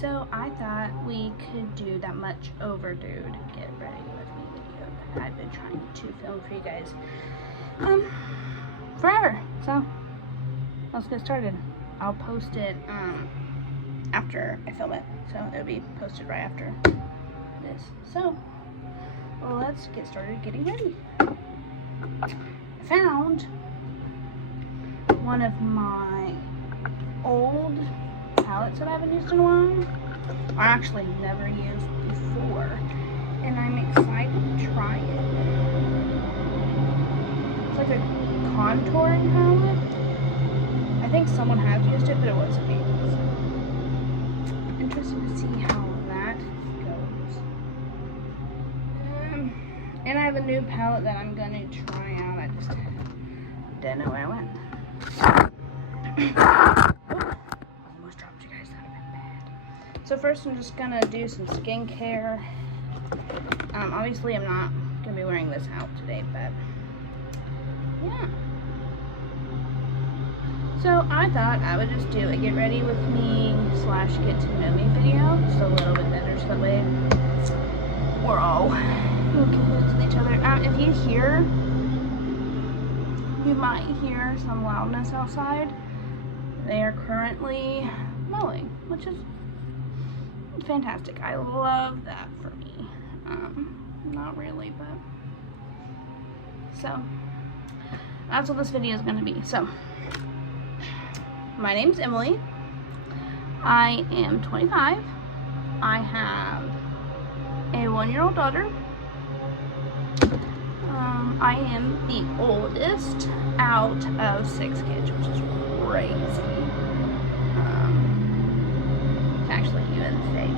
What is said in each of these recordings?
So I thought we could do that much overdue Get Ready With Me video that I've been trying to film for you guys forever. So let's get started. I'll post it after I film it, so it'll be posted right after this. So let's get started getting ready. I found one of my old palettes that I haven't used in a while, or actually never used before, and I'm excited to try it. It's like a contouring palette. I think someone has used it, but it wasn't me. So interested to see how that goes. And I have a new palette that I'm gonna try out. I just didn't know where it went. Almost dropped you guys. That would have been bad. So first I'm just gonna do some skincare. Obviously I'm not gonna be wearing this out today, but yeah. So I thought I would just do a get ready with me / get to know me video, just a little bit better, so that way we're all connected with each other. If you hear, you might hear some loudness outside. They are currently mowing, which is fantastic. I love that for me. Not really, but so that's what this video is going to be. So my name's Emily. I am 25. I have a 1-year-old daughter. I am the oldest out of 6 kids, which is crazy. To actually even say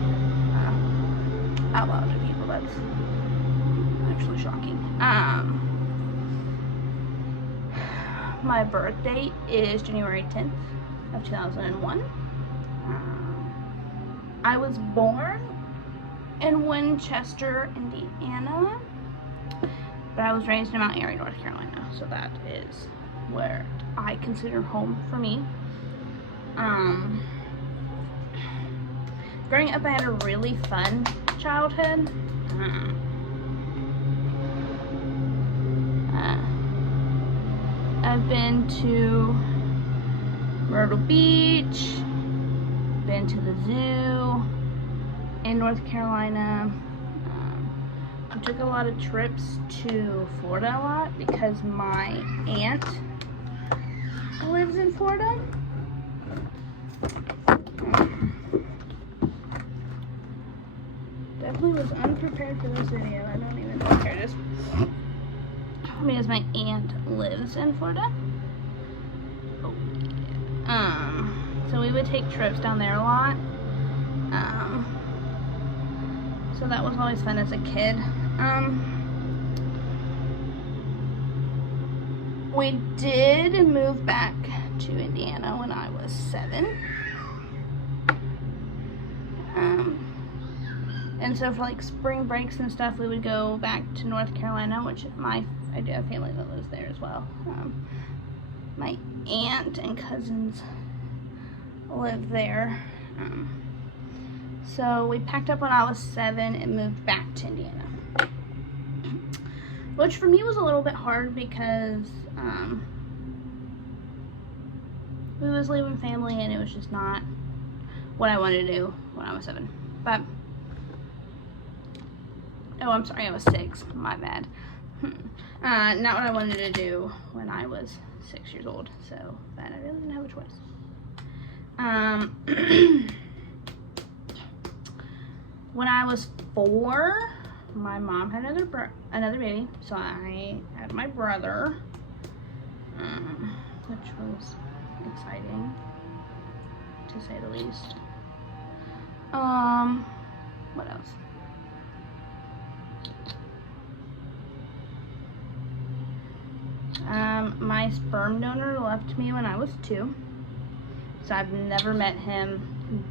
out loud to people, that's actually shocking. My birth date is January 10th of 2001. I was born in Winchester, Indiana, but I was raised in Mount Airy, North Carolina, so that is where I consider home for me. Growing up, I had a really fun childhood. I've been to Myrtle Beach, been to the zoo in North Carolina. I took a lot of trips to Florida a lot because my aunt lives in Florida. Definitely was unprepared for this video. I don't even know where it is. Because my aunt lives in Florida. Oh, yeah. So we would take trips down there a lot. So that was always fun as a kid. We did move back to Indiana when I was 7. And so for like spring breaks and stuff, we would go back to North Carolina, which I do have family that lives there as well. My aunt and cousins live there. So we packed up when I was 7 and moved back to Indiana. Which for me was a little bit hard because we was leaving family and it was just not what I wanted to do when I was 7. But, oh, I'm sorry, I was 6. My bad. Not what I wanted to do when I was 6 years old. So, but I really didn't have a choice. When I was 4, my mom had another baby, so I had my brother, which was exciting, to say the least. What else? My sperm donor left me when I was 2, so I've never met him,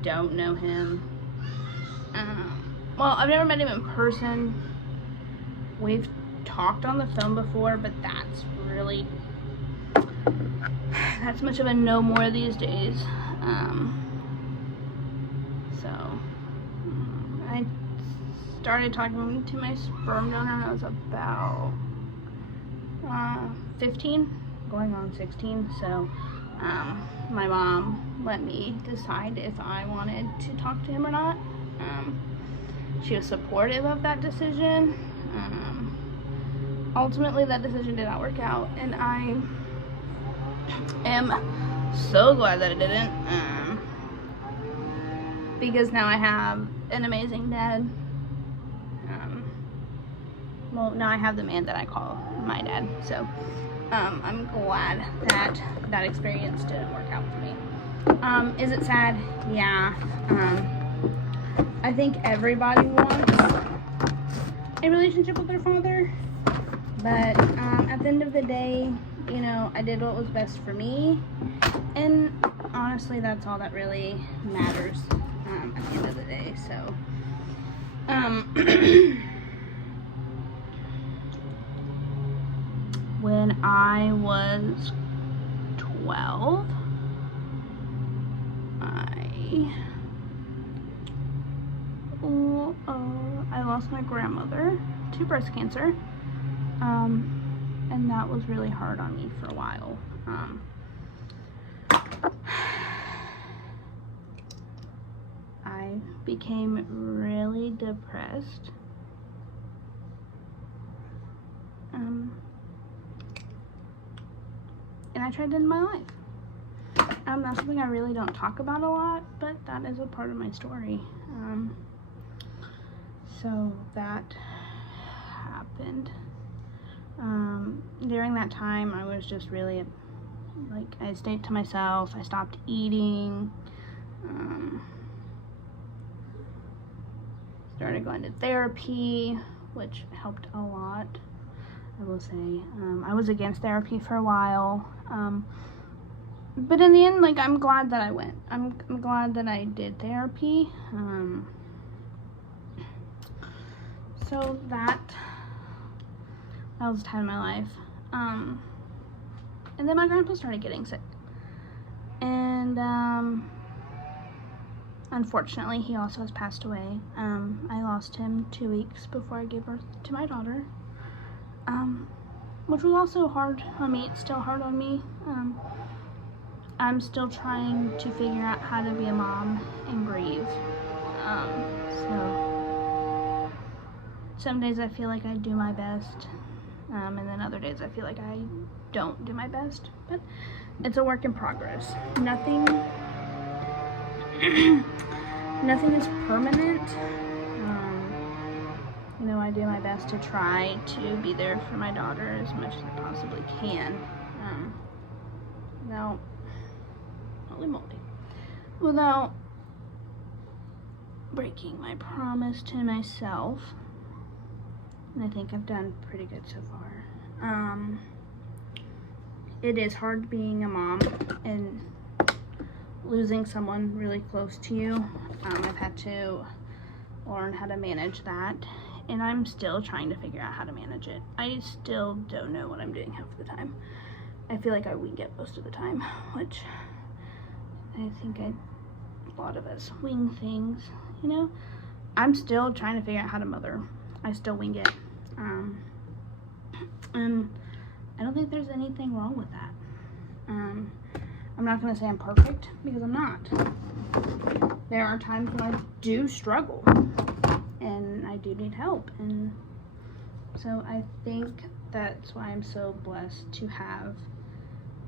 don't know him. Well, I've never met him in person. We've talked on the phone before, but that's much of a no more these days. So started talking to my sperm donor when I was about 15, going on 16. So my mom let me decide if I wanted to talk to him or not. She was supportive of that decision. Ultimately, that decision did not work out, and I am so glad that it didn't, because now I have an amazing dad. Well, now I have the man that I call my dad, so I'm glad that that experience didn't work out for me. Is it sad? Yeah. I think everybody wants a relationship with their father, but at the end of the day, you know, I did what was best for me, and honestly, that's all that really matters at the end of the day. So when I was 12, I lost my grandmother to breast cancer, and that was really hard on me for a while. I became really depressed, and I tried to end my life. That's something I really don't talk about a lot, but that is a part of my story. So that happened. During that time, I was just really, like, I stayed to myself. I stopped eating. Started going to therapy, which helped a lot, I will say. I was against therapy for a while. But in the end, like, I'm glad that I went. I'm glad that I did therapy. So that was a time in my life. And then my grandpa started getting sick. And unfortunately, he also has passed away. I lost him 2 weeks before I gave birth to my daughter. Which was also hard on me. It's still hard on me. I'm still trying to figure out how to be a mom and grieve. So some days I feel like I do my best, and then other days I feel like I don't do my best. But it's a work in progress. Nothing is permanent. You know, I do my best to try to be there for my daughter as much as I possibly can. Without breaking my promise to myself. And I think I've done pretty good so far. It is hard being a mom and losing someone really close to you. I've had to learn how to manage that, and I'm still trying to figure out how to manage it. I still don't know what I'm doing half the time. I feel like I wing it most of the time, which I think a lot of us wing things, you know? I'm still trying to figure out how to mother. I still wing it. And I don't think there's anything wrong with that. I'm not going to say I'm perfect, because I'm not. There are times when I do struggle, and I do need help. And so I think that's why I'm so blessed to have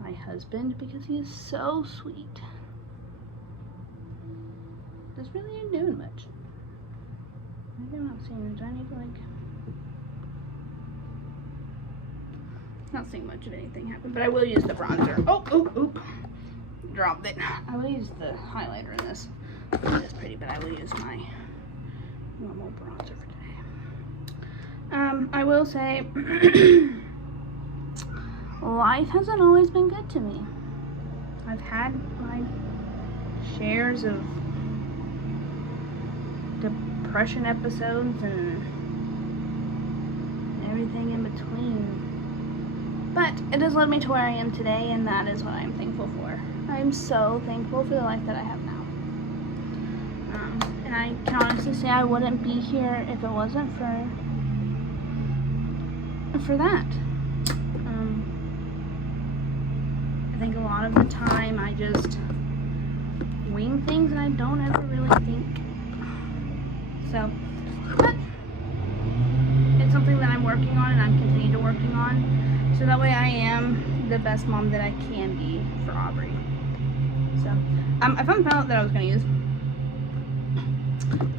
my husband, because he is so sweet. Just really ain't doing much. Maybe I'm not seeing much. I need to, like, not seeing much of anything happen, but I will use the bronzer. Oh, dropped it. I will use the highlighter in this. It is pretty, but I will use my normal bronzer for today. I will say, life hasn't always been good to me. I've had my shares of depression episodes and everything in between. But it has led me to where I am today, and that is what I am thankful for. I am so thankful for the life that I have now. And I can honestly say I wouldn't be here if it wasn't for that. I think a lot of the time I just wing things and I don't ever really think. So, but it's something that I'm working on and I'm continuing to working on. So that way I am the best mom that I can be for Aubrey. So, I found out that I was going to use.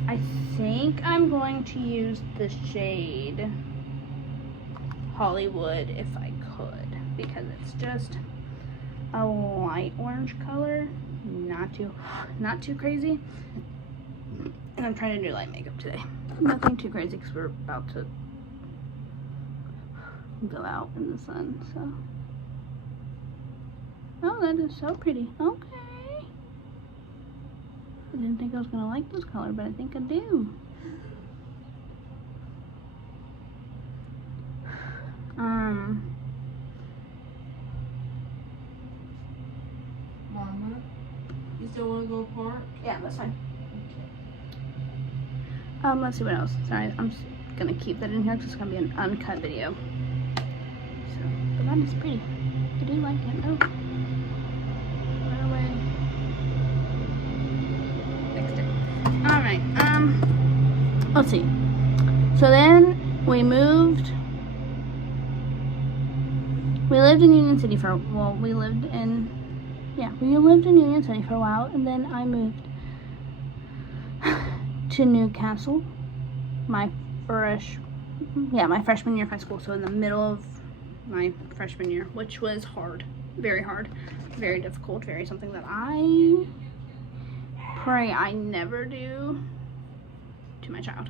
I think I'm going to use the shade Hollywood if I could, because it's just a light orange color, not too crazy. And I'm trying to do light makeup today. Nothing too crazy because we're about to go out in the sun. So, oh, that is so pretty. Okay. I didn't think I was gonna like this color, but I think I do. Mama, you still want to go park? Yeah, that's fine. Let's see what else. Sorry, I'm just gonna keep that in here because it's gonna be an uncut video. So, but that is pretty. I do like it. Oh, right away. Fixed it. All right. Let's see. So then we moved. We lived in Union City for, well, we lived in Union City for a while, and then I moved to Newcastle my freshman year of high school, so in the middle of my freshman year, which was hard, very difficult, very something that I pray I never do to my child.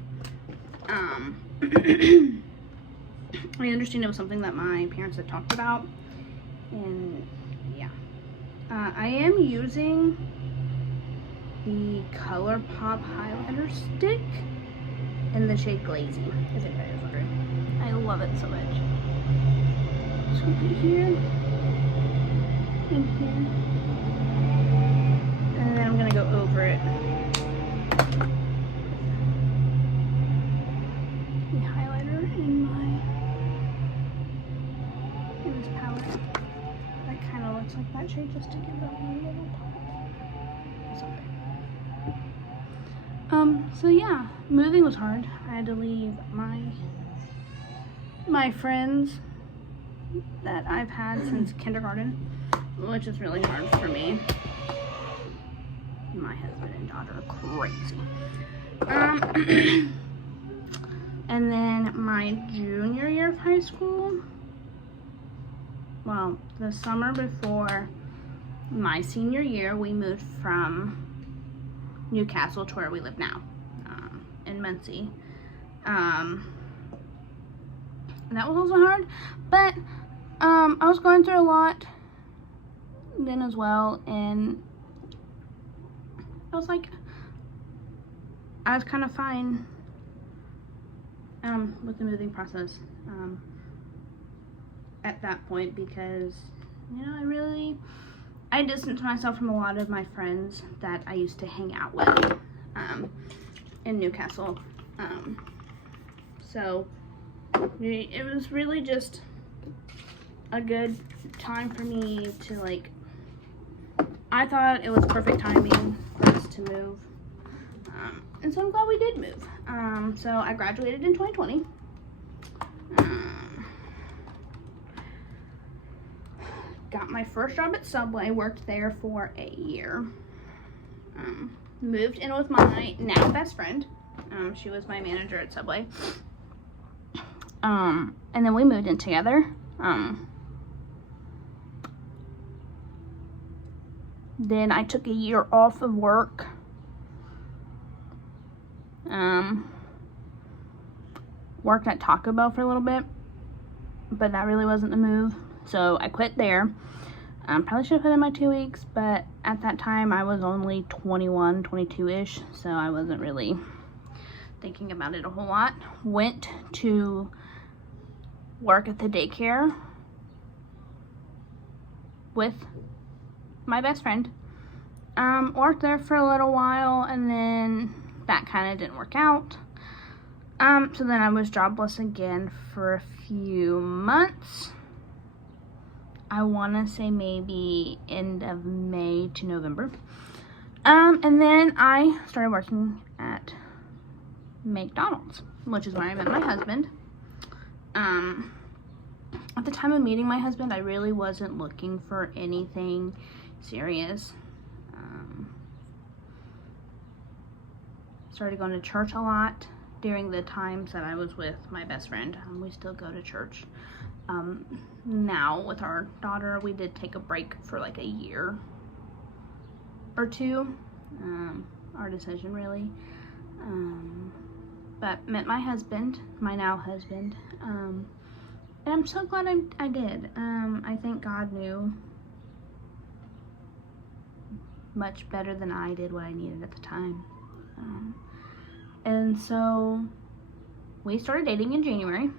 I understand it was something that my parents had talked about, and yeah. I am using the ColourPop highlighter stick in the shade Glazy, if anybody is wondering. I love it so much. So here, and here, and then I'm gonna go over it. The highlighter in this palette. That kind of looks like that shade, just to give it a little pop. Something. So yeah, moving was hard. I had to leave my friends that I've had since kindergarten, which is really hard for me. My husband and daughter are crazy. And then my junior year of high school, well, the summer before my senior year, we moved from Newcastle to where we live now, in Muncie. And that was also hard, but I was going through a lot then as well, and I was like, I was kind of fine with the moving process at that point, because, you know, I distanced myself from a lot of my friends that I used to hang out with in Newcastle. So it was really just a good time for me to, like, I thought it was perfect timing for us to move. And so I'm glad we did move. So I graduated in 2020. Got my first job at Subway, worked there for a year. Moved in with my now best friend. She was my manager at Subway. And then we moved in together. Then I took a year off of work. Worked at Taco Bell for a little bit, but that really wasn't the move, so I quit there. Probably should have put in my 2 weeks, but at that time I was only 21, 22-ish, so I wasn't really thinking about it a whole lot. Went to work at the daycare with my best friend. Worked there for a little while, and then that kind of didn't work out. So then I was jobless again for a few months. I want to say maybe end of May to November. And then I started working at McDonald's, which is where I met my husband. At the time of meeting my husband, I really wasn't looking for anything serious. Started going to church a lot during the times that I was with my best friend. We still go to church. Now with our daughter, we did take a break for like a year or two. Our decision really. But met my husband, my now husband. And I'm so glad I did. I think God knew much better than I did what I needed at the time. And so we started dating in January.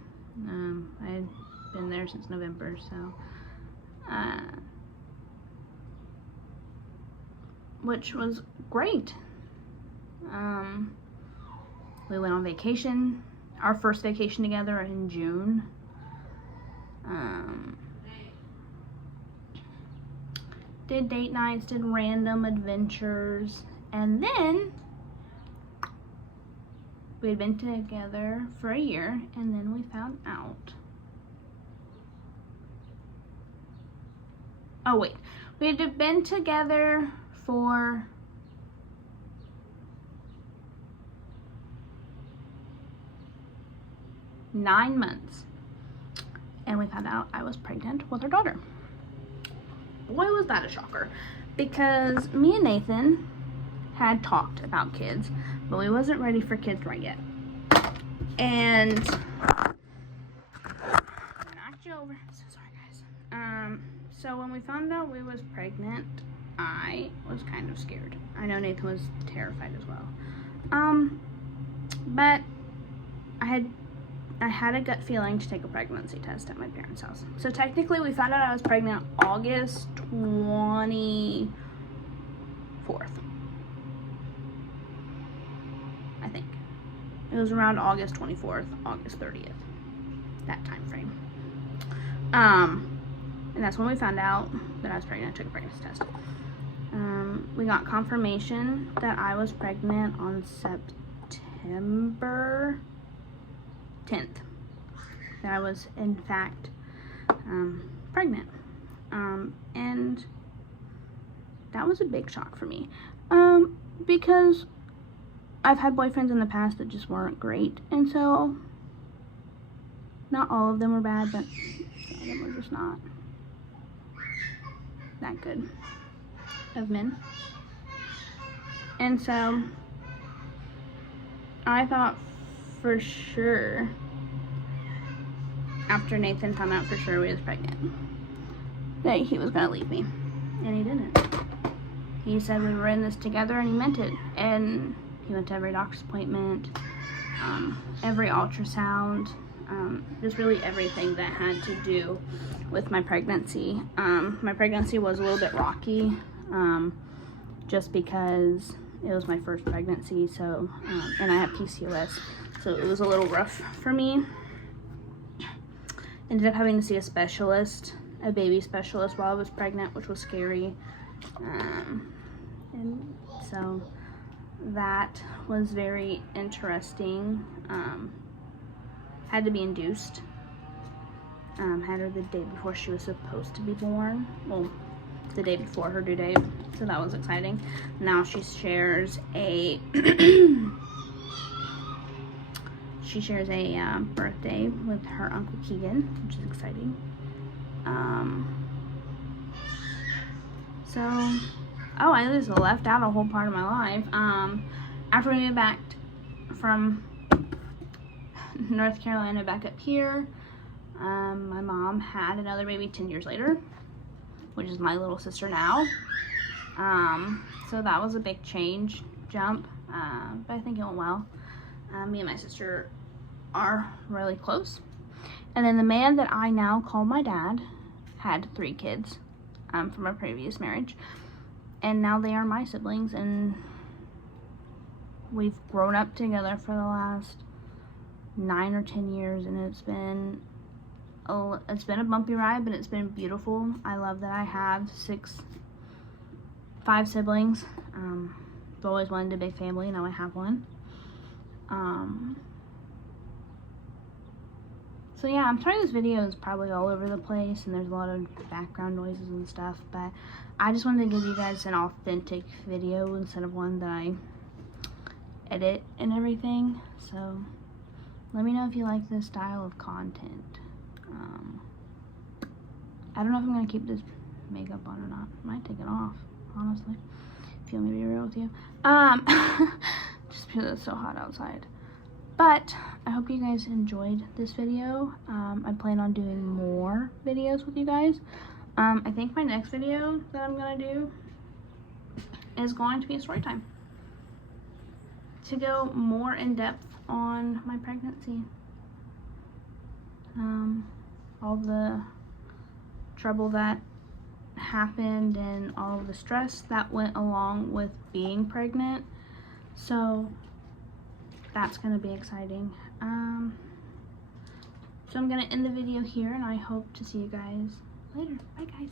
I had been there since November, so which was great. We went on vacation, our first vacation together in June. Did date nights, did random adventures, and then we had been together for a year, and then we found out. Oh wait, we had been together for nine months, and we found out I was pregnant with our daughter. Boy, was that a shocker, because me and Nathan had talked about kids, but we wasn't ready for kids right yet. And knocked you over. So sorry, guys. So when we found out we was pregnant, I was kind of scared. I know Nathan was terrified as well. But I had a gut feeling to take a pregnancy test at my parents' house. So technically we found out I was pregnant August 24th. I think. It was around August 24th, August 30th. That time frame. And that's when we found out that I was pregnant. I took a pregnancy test. We got confirmation that I was pregnant on September 10th. That I was in fact pregnant. And that was a big shock for me. Because I've had boyfriends in the past that just weren't great, and so not all of them were bad, but some of them were just not that good of men. And so I thought for sure, after Nathan found out for sure we was pregnant, that he was gonna leave me, and he didn't. He said we were in this together, and he meant it. And he went to every doctor's appointment, every ultrasound, just really everything that had to do with my pregnancy. My pregnancy was a little bit rocky, just because it was my first pregnancy, so, and I have PCOS, so it was a little rough for me. Ended up having to see a specialist, a baby specialist, while I was pregnant, which was scary. And so that was very interesting. Had to be induced. Had her the day before she was supposed to be born. Well, the day before her due date. So that was exciting. Now she shares a birthday with her Uncle Keegan, which is exciting. I just left out a whole part of my life. After we moved back from North Carolina back up here, my mom had another baby 10 years later, which is my little sister now. So that was a big jump, but I think it went well. Me and my sister are really close. And then the man that I now call my dad had 3 kids from a previous marriage. And now they are my siblings, and We've grown up together for the last 9 or 10 years, and it's been a bumpy ride, but it's been beautiful. I love that I have 5 siblings. I've always wanted a big family. Now I have one. So yeah, I'm sorry this video is probably all over the place and there's a lot of background noises and stuff, but I just wanted to give you guys an authentic video instead of one that I edit and everything. So let me know if you like this style of content. I don't know if I'm going to keep this makeup on or not. I might take it off, honestly, if you want me to be real with you. Just because it's so hot outside. But I hope you guys enjoyed this video. I plan on doing more videos with you guys. I think my next video that I'm going to do is going to be a story time, to go more in depth on my pregnancy. All the trouble that happened and all of the stress that went along with being pregnant. So that's going to be exciting. So I'm going to end the video here, and I hope to see you guys later. Bye guys.